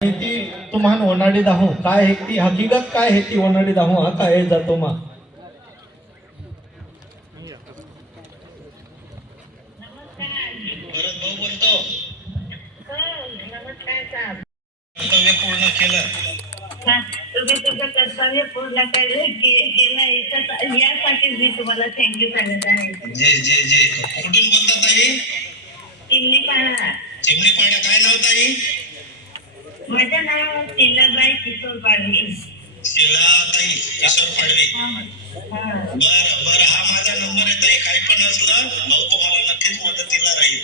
ती तुम्हाला ओनाडी दाहो. काय आहे ती हकीकत काय आहे ती ओनाडी दाहो? हा काय जातो मा पूर्ण केलं. तुम्ही तुमचं कर्तव्य पूर्ण केले केलं यासाठीच मी तुम्हाला थँक्यू सांगत आहे. जे जे जे. कुठून बोलता ताई? चिमणी पाळा चिमणी पाड्या काय नाव ताई? माझं नाव शिलाबाई किशोर पाडवी. शिला ताई किशोर पाडवे. हा. बर बर हा माझा नंबर आहे. ताई काही पण असलं भाऊ तुम्हाला नक्कीच मदतीला राहील.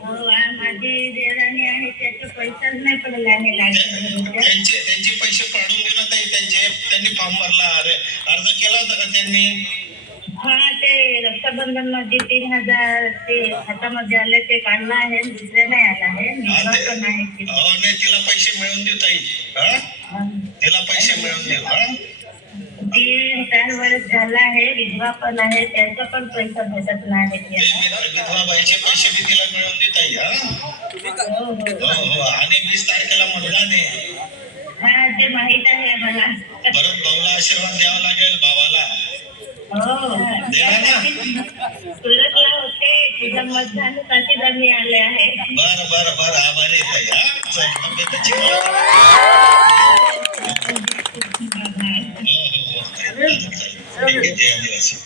हो माझी देराणी आहे त्याचे पैसाच नाही पडला आहे त्यांचे त्यांचे पैसे काढून दे ना ताई त्यांचे त्यांनी फॉर्म भरला. अरे अर्ज केला होता का त्यांनी? हा ते रक्षाबंधनमध्ये तीन हजार ते हातामध्ये आले ते काढलं आहे दुसरे नाही आला आहे हा, ते- पण आहे ते. हो नाही तिला पैसे मिळवून देऊ ताई हा. तिला पैसे मिळवून देऊ हा तीन चार वर्ष झाला आहे विधवा पण आहे त्याचा पण पैसा भेटत नाही ते त्याला. विध- विधवा बाईचे पैसे मी तिला मिळवून देत ताई हा हो, हो. हो हो आणि वीस तारखेला मतदान आहे हा ते माहीत आहे मला परत भाऊला आशीर्वाद द्यावा लागेल भावाला बर बर बर. आभारी आहे ताई हो, हो, हो. आहे जय आदिवासी.